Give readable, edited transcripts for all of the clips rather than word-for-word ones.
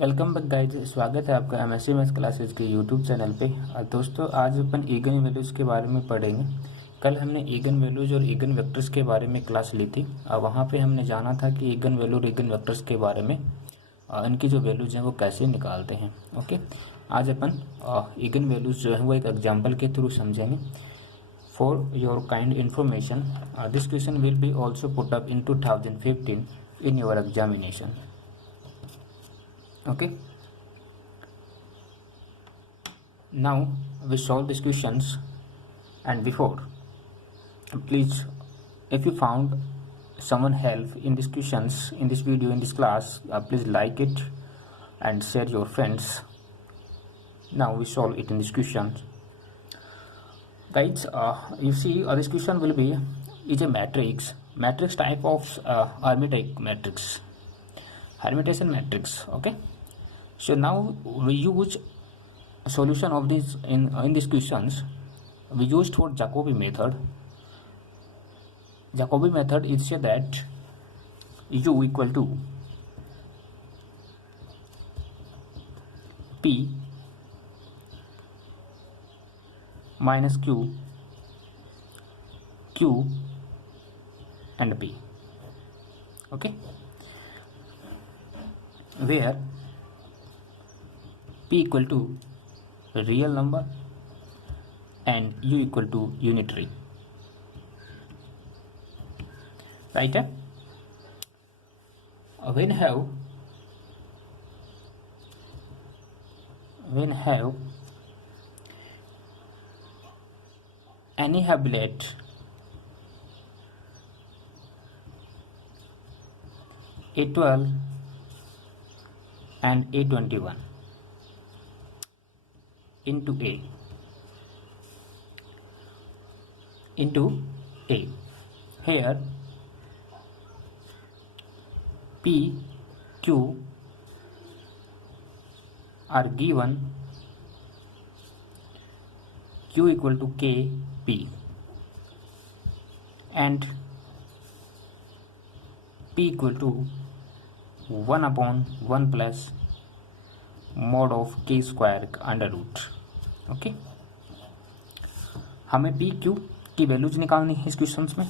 Welcome back guys. स्वागत है आपका एमएससी मैथ्स क्लासेस के यूट्यूब चैनल पे। दोस्तों आज अपन ईगन वैल्यूज़ के बारे में पढ़ेंगे। कल हमने ईगन वैल्यूज़ और ईगन वेक्टर्स के बारे में क्लास ली थी और वहाँ पे हमने जाना था कि ईगन वैल्यू और ईगन वेक्टर्स के बारे में इनकी जो वैल्यूज़ हैं वो कैसे निकालते हैं। ओके, आज अपन ईगन वैल्यूज़ जो है वो एक एग्जाम्पल के थ्रू समझेंगे। For your kind information, this question will be also put up in 2015 in your examination. Okay, now we solve these questions, and before, please, if you found someone help in these questions, in this video, in this class, please like it and share your friends. Now we solve it in this question, guys. You see, this question will be is a matrix type of Hermitian matrix. Okay, so now we use solution of this in these questions. We used for Jacobi method. Jacobi method is say that u equal to p minus q and p. Okay, where p equal to real number and u equal to unitary. Right? When have any hablet A12 and A21 into A. Here P, Q are given, Q equal to K, P, and P equal to 1/1 plus mod of K square under root. Okay, हमें P Q की values निकालनी है इस questions में।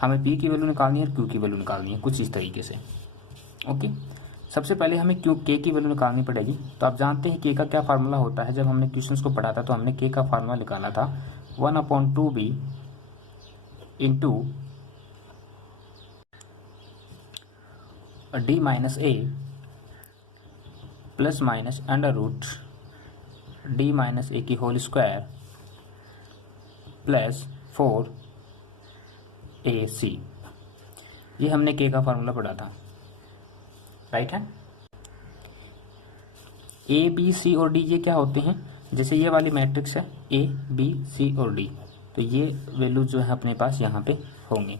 हमें P की value निकालनी है और क्यू की वैल्यू निकालनी है कुछ इस तरीके से। ओके, सबसे पहले हमें क्यू के की वैल्यू निकालनी पड़ेगी। तो आप जानते हैं के का क्या फार्मूला होता है। जब हमने क्वेश्चंस को पढ़ा था तो हमने के का फार्मूला निकाला था 1/2b into D minus A plus minus under root D minus A की होल स्क्वायर प्लस 4ac। ये हमने के का फार्मूला पढ़ा था, राइट है। ए बी सी और डी ये क्या होते हैं, जैसे ये वाली मैट्रिक्स है ए बी सी और डी, तो ये वैल्यू जो है अपने पास यहाँ पे होंगे।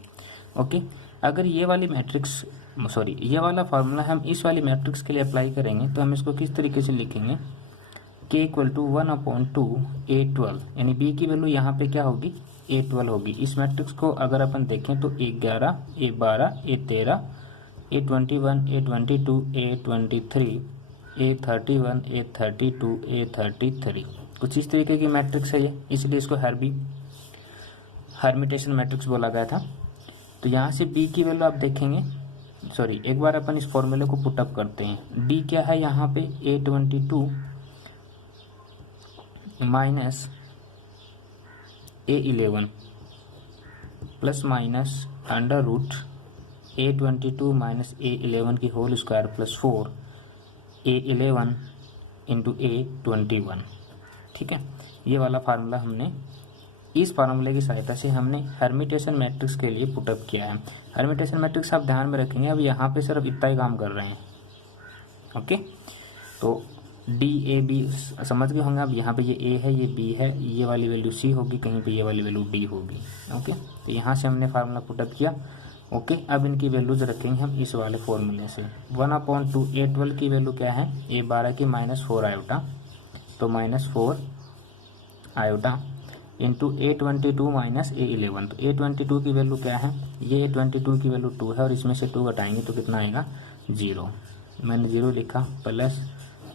ओके, अगर ये वाली मैट्रिक्स ये वाला फार्मूला हम इस वाली मैट्रिक्स के लिए अप्लाई करेंगे तो हम इसको किस तरीके से लिखेंगे, k इक्वल टू 1/2 A12, यानी b की वैल्यू यहाँ पे क्या होगी, A12 होगी। इस मैट्रिक्स को अगर अपन देखें तो A11, A12, A13, A21, A22, A23, A31, A32, A33, कुछ इस तरीके की मैट्रिक्स है ये, इसलिए इसको हर्मिटेशन मैट्रिक्स बोला गया था। तो यहाँ से b की वैल्यू आप देखेंगे, एक बार अपन इस फॉर्मूले को पुटअप करते हैं। d क्या है यहाँ पे, A22 minus A11 plus minus under root A22 minus A11 की whole square plus 4A11 into A21। ठीक है, ये वाला फार्मूला हमने इस फार्मूले की सहायता से हमने हर्मिटेशन मैट्रिक्स के लिए पुटअप किया है। हर्मिटेशन मैट्रिक्स आप ध्यान में रखेंगे, अब यहाँ पे सिर्फ इतना ही काम कर रहे हैं। ओके, तो डी ए बी समझ गए होंगे। अब यहाँ पे ये ए है, ये बी है, ये वाली वैल्यू सी होगी, कहीं पे ये वाली वैल्यू डी होगी। ओके, तो यहाँ से हमने फार्मूला पुटअप किया। ओके, अब इनकी वैल्यूज रखेंगे हम इस वाले फॉर्मूले से। 1/2 A12 की वैल्यू क्या है, A12 की -4 आयोटा, तो -4 iota into A22 minus A11, तो A22 की वैल्यू क्या है, ये A22 की वैल्यू 2 है और इसमें से 2 घटाएंगे तो कितना आएगा, 0। मैंने 0 लिखा प्लस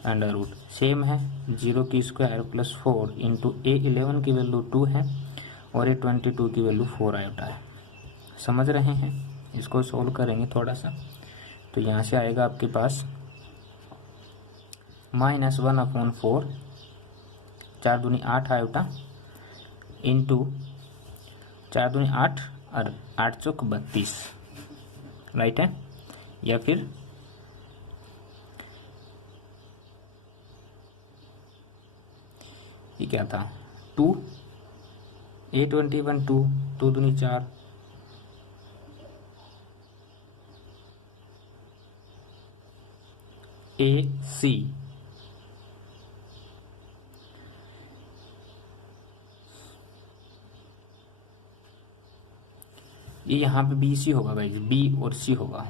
अंडर रूट, सेम है 0 की स्क्वायर प्लस 4 इंटू A11 की वैल्यू 2 है और A22 की वैल्यू 4 आयोटा है। समझ रहे हैं? इसको सोल्व करेंगे थोड़ा सा, तो यहाँ से आएगा आपके पास -1/4, 4 दूनी 8 आयोटा इंटू 4 दूनी 8 और 8 चौक 32, राइट है। या फिर ये क्या था 2, A21 2, 2 दूनी 4, AC ये यहाँ पे BC होगा गाइस, B और C होगा।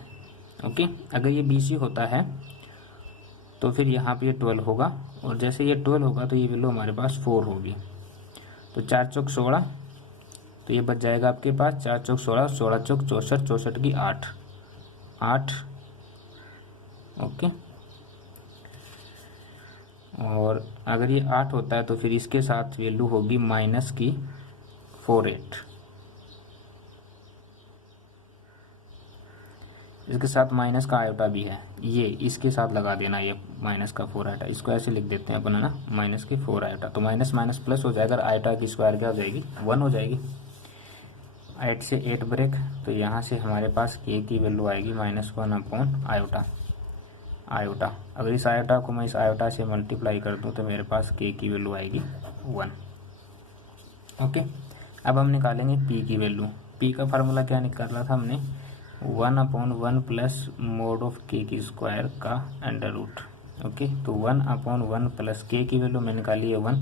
ओके, अगर ये BC होता है तो फिर यहाँ पे ये 12 होगा, और जैसे ये 12 होगा तो ये वैल्यू हमारे पास 4 होगी। तो 4 चौक 16, तो ये बच जाएगा आपके पास 4 चौक 16, 16 चौक 64, 64 की 8, 8। ओके, और अगर ये 8 होता है तो फिर इसके साथ वैल्यू होगी माइनस की 48, इसके साथ माइनस का आयोटा भी है, ये इसके साथ लगा देना, ये माइनस का 4 आयोटा, इसको ऐसे लिख देते हैं अपन है ना, माइनस की 4 आयोटा। तो माइनस माइनस प्लस हो जाएगा, आयोटा की स्क्वायर क्या हो जाएगी 1 हो जाएगी। 8 से 8 ब्रेक, तो यहाँ से हमारे पास के की वैल्यू आएगी -1 आयोटा, आयोटा। अगर इस आयोटा को मैं इस आयोटा से मल्टीप्लाई कर दूँ तो मेरे पास के की वैल्यू आएगी 1। ओके, अब हम निकालेंगे पी की वैल्यू। पी का फार्मूला क्या निकाला था हमने, 1/1 प्लस मोड ऑफ के की स्क्वायर का अंडर रूट। ओके, तो 1/1 प्लस के की वैल्यू मैंने निकाली है 1,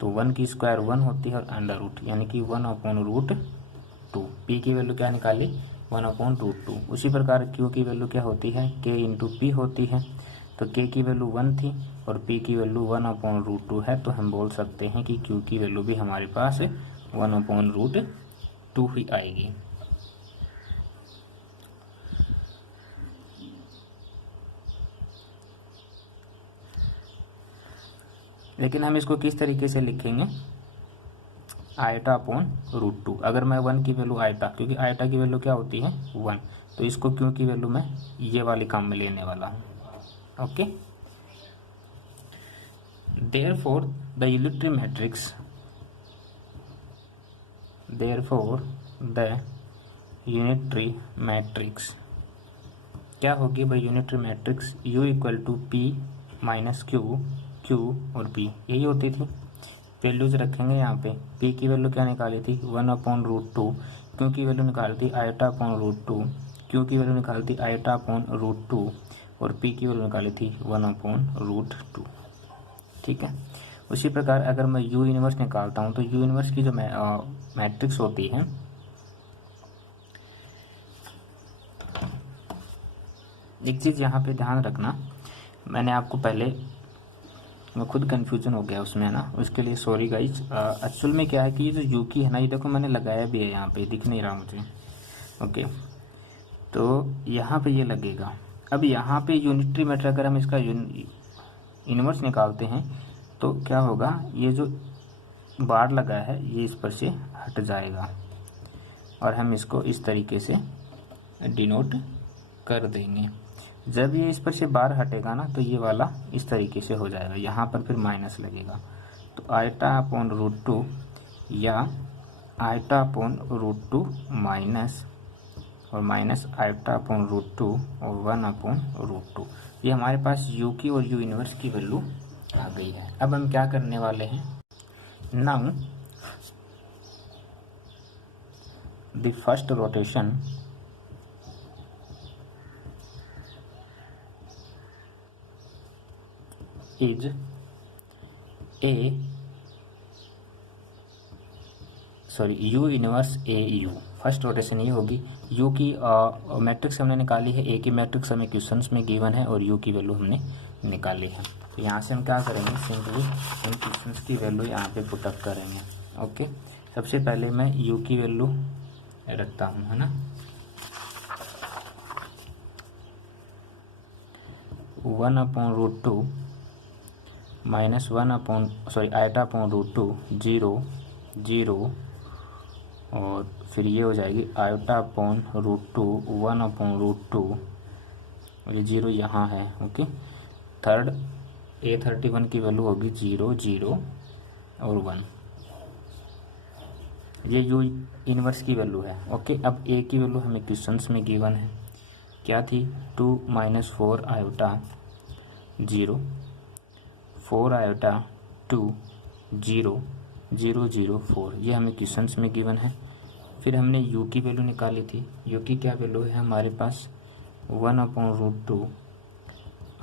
तो 1 की स्क्वायर 1 होती है और अंडर रूट यानी कि 1/√2। पी की वैल्यू क्या निकाली 1/√2। उसी प्रकार क्यू की वैल्यू क्या होती है, के इंटू पी होती है। तो के की वैल्यू 1 थी और पी की वैल्यू 1/√2 है, तो हम बोल सकते हैं कि क्यू की वैल्यू भी हमारे पास 1/√2 ही आएगी। लेकिन हम इसको किस तरीके से लिखेंगे, आयोटा/√2। अगर मैं 1 की वैल्यू आयोटा, क्योंकि आयोटा की वैल्यू क्या होती है 1, तो इसको क्यों की वैल्यू मैं ये वाली काम में लेने वाला हूँ। Okay, therefore the unitary matrix, therefore the unitary matrix क्या होगी भाई, unitary matrix U = P - Q, Q और P यही होती थी। वैल्यूज रखेंगे यहाँ पे, P की वैल्यू क्या निकाली थी 1/√2, Q की वैल्यू निकाली थी आयोटा/√2, Q की वैल्यू निकाली थी आयोटा/√2 और P की वैल्यू निकाली थी 1/√2। ठीक है, उसी प्रकार अगर मैं U इनवर्स निकालता हूँ तो U इनवर्स की जो मैट्रिक्स होती है, एक चीज़ यहाँ पे ध्यान रखना, मैंने आपको पहले, मैं खुद कन्फ्यूजन हो गया उसमें है ना, उसके लिए सॉरी गाइज। एक्चुअल में क्या है कि ये जो यू की है ना, ये देखो मैंने लगाया भी है यहाँ पे, दिख नहीं रहा मुझे। ओके, तो यहाँ पे ये लगेगा। अब यहाँ पे यूनिटरी मैट्रिक्स अगर हम इसका इनवर्स निकालते हैं तो क्या होगा, ये जो बार लगा है ये इस पर से हट जाएगा और हम इसको इस तरीके से डिनोट कर देंगे। जब ये इस पर से बार हटेगा ना तो ये वाला इस तरीके से हो जाएगा, यहाँ पर फिर माइनस लगेगा। तो आयोटा/√2 या आयोटा/√2 माइनस और माइनस आयोटा/√2 और 1/√2। ये हमारे पास U की और U इनवर्स की वैल्यू आ गई है। अब हम क्या करने वाले हैं, now the first rotation is U inverse AU। First rotation ये होगी, U की मैट्रिक्स हमने निकाली है, A की मैट्रिक्स हमें क्वेश्चंस में गिवन है और U की वैल्यू हमने निकाली है। तो यहाँ से हम क्या करेंगे, सिंपली इन क्वेश्चंस की वैल्यू यहाँ पे पुटअप करेंगे। ओके, सबसे पहले मैं U की वैल्यू रखता हूँ है ना, 1/√2 माइनस i/√2 0 0 और फिर ये हो जाएगी i/√2 1/√2 और ये 0 यहाँ है। ओके, थर्ड A31 की वैल्यू होगी 0 0 और 1। ये U इनवर्स की वैल्यू है। ओके, अब A की वैल्यू हमें क्वेश्चंस में गिवन है, क्या थी 2 - 4i/0 4i/2 0 0 0 4, ये हमें क्वेश्चंस में गिवन है। फिर हमने U की वैल्यू निकाली थी। U की क्या वैल्यू है हमारे पास 1/√2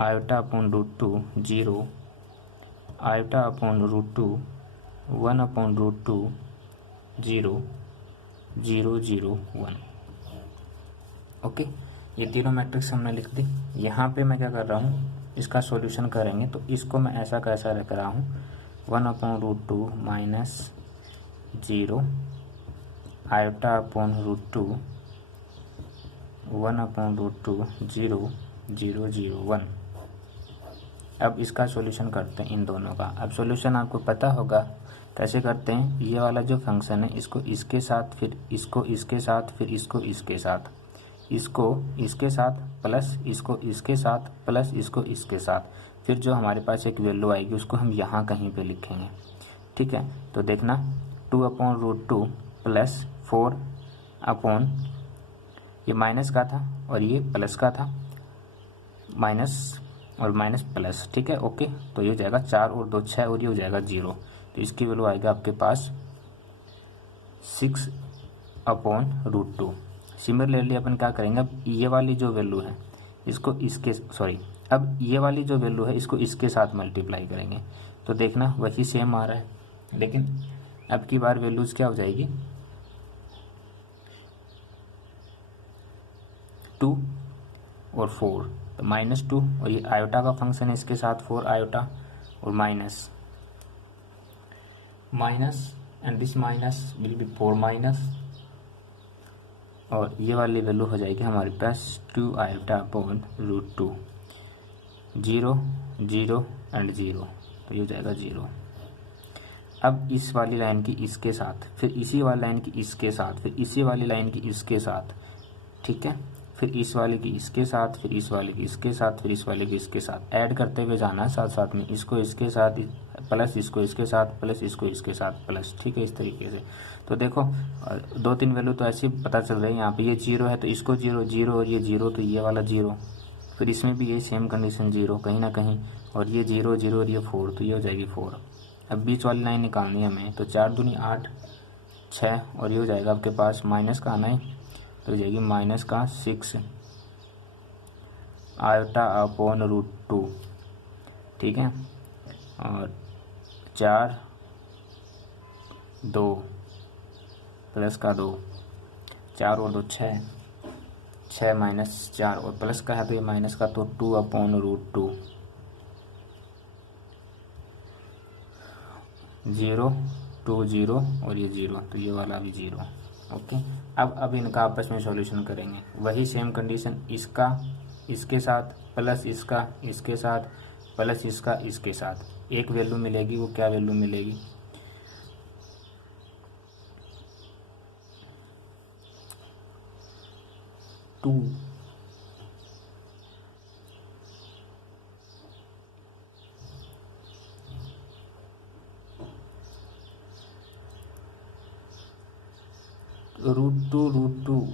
i/√2 0 i/√2 1/√2 0 0 0 1। ओके, ये तीनों मैट्रिक्स हमने लिख दी। यहाँ पे मैं क्या कर रहा हूँ, इसका सॉल्यूशन करेंगे तो इसको मैं ऐसा कैसा रख रहा हूँ 1/√2 माइनस 0 i/√2 1/√2 0 0 0 1। अब इसका सॉल्यूशन करते हैं इन दोनों का। अब सॉल्यूशन आपको पता होगा कैसे करते हैं। ये वाला जो फंक्शन है इसको इसके साथ, फिर इसको इसके साथ, फिर इसको इसके साथ, इसको इसके साथ प्लस इसको इसके साथ प्लस इसको इसके साथ, फिर जो हमारे पास एक वैल्यू आएगी उसको हम यहाँ कहीं पे लिखेंगे। ठीक है, तो देखना 2/√2 प्लस 4 अपॉन, ये माइनस का था और ये प्लस का था, माइनस और माइनस प्लस। ठीक है, ओके, तो ये हो जाएगा 4 और 2 6 और ये हो जाएगा 0। तो इसकी वैल्यू आएगा आपके पास 6/√2। सिमिलरली अपन क्या करेंगे, अब ये वाली जो वैल्यू है इसको इसके अब ये वाली जो वैल्यू है इसको इसके साथ मल्टीप्लाई करेंगे तो देखना वही सेम आ रहा है, लेकिन अब की बार वैल्यूज क्या हो जाएगी 2 और 4, तो -2 और ये आयोटा का फंक्शन है इसके साथ 4 आयोटा और minus and this minus will be 4 minus, और ये वाली वैल्यू हो जाएगी हमारे पास 2 i/√2 0 0 एंड 0, तो ये हो जाएगा 0। अब इस वाली लाइन की इसके साथ, फिर इसी वाली लाइन की इसके साथ, फिर इसी वाली लाइन की इसके साथ, ठीक है, फिर इस वाले की इसके साथ, फिर इस वाले की इसके साथ, फिर इस वाले की इसके साथ, ऐड करते हुए जाना है साथ साथ में, इसको इसके साथ प्लस इसको इसके साथ प्लस इसको इसके साथ प्लस। ठीक है, इस तरीके से। तो देखो 2-3 वैल्यू तो ऐसे पता चल रही है। यहाँ पे ये 0 है तो इसको 0 0 और ये 0 तो ये वाला 0, फिर इसमें भी ये सेम कंडीशन 0 कहीं ना कहीं, और ये 0 0 और ये 4 तो ये हो जाएगी 4। अब बीच वाली लाइन निकालनी है हमें, तो 4 दूनी 8 6 और ये हो जाएगा आपके पास माइनस का आना है तो हो जाएगी -6 i/√2। ठीक है, और 4 2 प्लस का 2 4 और 2 6 6 - 4 और प्लस का है तो ये माइनस का, तो 2/√2 0 2 0 और ये 0 तो ये वाला भी 0। ओके, अब इनका आपस में सॉल्यूशन करेंगे, वही सेम कंडीशन, इसका इसके साथ प्लस इसका इसके साथ प्लस इसका इसके साथ, एक वैल्यू मिलेगी। वो क्या वैल्यू मिलेगी 2 √2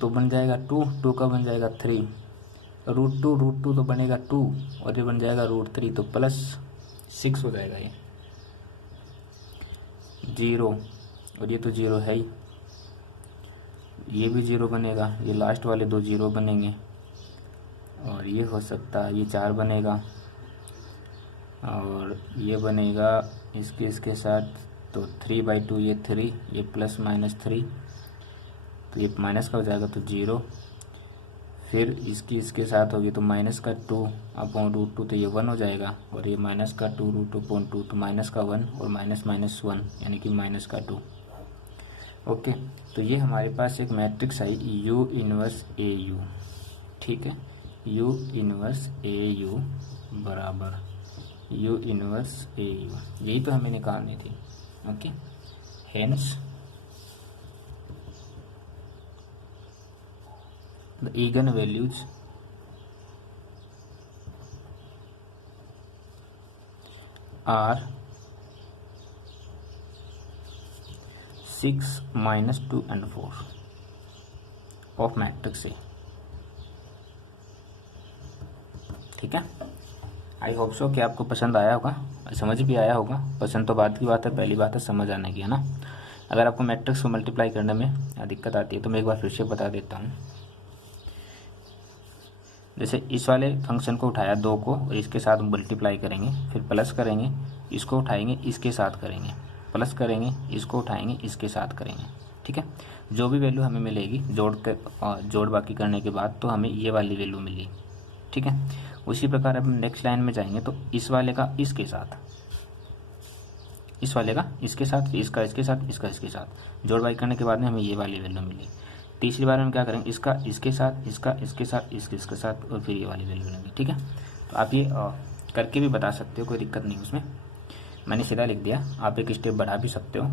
तो बन जाएगा 2 का बन जाएगा 3, √2 तो बनेगा 2 और ये बन जाएगा √3 तो +6 हो जाएगा। ये 0 और ये तो 0 है ही, ये भी 0 बनेगा, ये लास्ट वाले 2 0 बनेंगे, और ये हो सकता है ये 4 बनेगा, और ये बनेगा इसके साथ तो 3/2 ये 3, ये +-3 तो ये माइनस का हो जाएगा तो 0, फिर इसके साथ होगी तो -2/√2 तो ये 1 हो जाएगा, और ये -2√2 तो -1 और -1 यानी कि -2। ओके, तो ये हमारे पास एक मैट्रिक्स आई U 1AU। ठीक है, यू इनवर्स ए यू बराबर यू इनवर्स ए यू, यही तो हमें निकालनी थी। Okay, hence the eigen values are 6 -2 and 4 of matrix A. ठीक है, आई होप सो कि आपको पसंद आया होगा, समझ भी आया होगा। पसंद तो बात की बात है, पहली बात है समझ आने की, है ना। अगर आपको मैट्रिक्स को मल्टीप्लाई करने में दिक्कत आती है तो मैं एक बार फिर से बता देता हूँ। जैसे इस वाले फंक्शन को उठाया 2 को और इसके साथ मल्टीप्लाई करेंगे, फिर प्लस करेंगे, इसको उठाएंगे इसके साथ करेंगे, प्लस करेंगे, इसको उठाएंगे इसके साथ करेंगे। ठीक है, जो भी वैल्यू हमें मिलेगी जोड़ बाकी करने के बाद तो हमें ये वाली वैल्यू मिली। ठीक है, उसी प्रकार अब नेक्स्ट लाइन में जाएंगे तो इस वाले का इसके साथ, इस वाले का इसके साथ, इसका इसके साथ, इसका इसके साथ, जोड़ बाकी करने के बाद में हमें ये वाली वैल्यू मिली। तीसरी बार हम क्या करेंगे, इसका इसके साथ, इसका इसके साथ, इसके साथ और फिर ये वाली वैल्यू लेंगे। ठीक है, तो आप ये करके भी बता सकते हो, कोई दिक्कत नहीं उसमें। मैंने सीधा लिख दिया, आप एक स्टेप बढ़ा भी सकते हो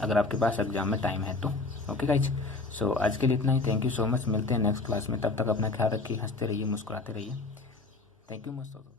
अगर आपके पास एग्जाम में टाइम है तो। ओके गाइज, सो आज के लिए इतना ही। थैंक यू सो मच, मिलते हैं नेक्स्ट क्लास में। तब तक अपना ख्याल रखिए, हंसते रहिए, मुस्कुराते रहिए। Thank you much.